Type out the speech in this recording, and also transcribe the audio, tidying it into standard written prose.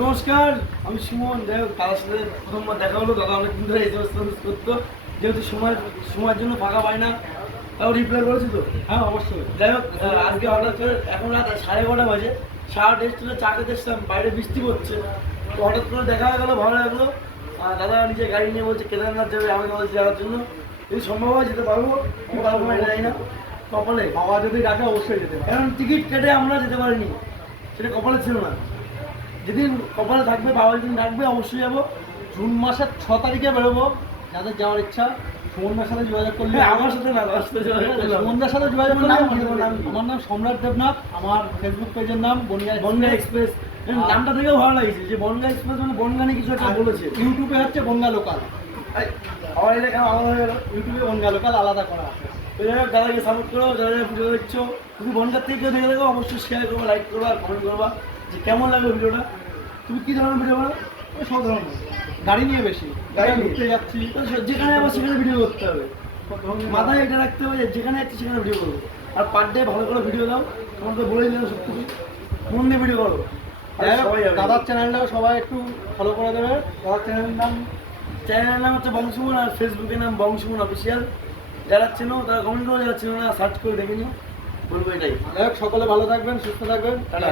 নমস্কার, আমি সুমন। যাই হোক, দাদার সাথে প্রথমবার দেখা হলো। দাদা অনেকদিন ধরে এসএমএস করতো, যেহেতু সময়ের জন্য ফাঁকা পাই না। তাও রিপ্লাই করেছি তো। হ্যাঁ অবশ্যই। যাই হোক, আজকে হঠাৎ করে এখন রাত 11:30 বাজে, 11:30 স্টেশনে চা খেতে এসছিলাম, বাইরে বৃষ্টি পড়ছে। তো হঠাৎ করে দেখা হয়ে গেলো, ভালো লাগলো। দাদা নিজে গাড়ি নিয়ে বলছে কেদারনাথ যাবে, আমাকে বলছে যাওয়ার জন্য। যদি সম্ভব হয় যেতে পারবো, পারবো না যাই না। কপালে বাবা যদি ডাকে অবশ্যই যেতে পারে। কারণ টিকিট কেটে আমরা যেতে পারিনি, সেটা কপালে ছিল না। যেদিন কপালে থাকবে, বাবা যেদিন ডাকবে অবশ্যই যাবো। জুন মাসের 6 তারিখে বেরোবো। যাদের যাওয়ার ইচ্ছা সুমনদার সাথে যোগাযোগ করলে, আমার সাথে না, তার সাথে যোগাযোগ করলাম। সুমনদার সাথে যোগাযোগ করলে। নাম কি? আমার নাম সম্রাট দেবনাথ। আমার ফেসবুক পেজের নাম বনগা এক্সপ্রেস। নামটা থেকেও ভালো লাগছে যে বনগা এক্সপ্রেস, মানে বনগা নিয়ে কিছু একটা বলেছে। ইউটিউবে হচ্ছে বনগা লোকাল। আমার এলাকা আলাদা হয়ে গেল। ইউটিউবে বনগা লোকাল আলাদা করা আছে। তো যাই হোক, দাদাকে সাপোর্ট করো। যারা যারা ভিডিও দেখছো, তুমি বনগার থেকে কেউ দেখে দেখো, অবশ্যই শেয়ার করবা, লাইক করবা, কমেন্ট করবা যে কেমন লাগলো ভিডিওটা। তুমি কী ধরনের ভিডিও করো? সব ধরনের গাড়ি নিয়ে বেশি, গাড়ি গাড়ি নিয়ে? ঘুরতে যাচ্ছি, যেখানে আবার সেখানে ভিডিও করতে হবে। মাথায় এটা রাখতে হবে যে যেখানে যাচ্ছি সেখানে ভিডিও করবো। আর পার ডে ভালো করে ভিডিও দাও। তোমাকে বলে দিলাম সব কিছু, মন দিয়ে ভিডিও করো। সবাই যাবে। দাদার চ্যানেলটাও সবাই একটু ফলো করে দেবে। দাদার চ্যানেলের নাম হচ্ছে বংশুমন, আর ফেসবুকের নাম বংশুমন অফিসিয়াল। যারা চেনো তারা কমেন্ট করো, যারা চেনো না সার্চ করে দেখে নিও। বলবো এটাই। যাই হোক, সকলে ভালো থাকবেন, সুস্থ থাকবেন। টাটা।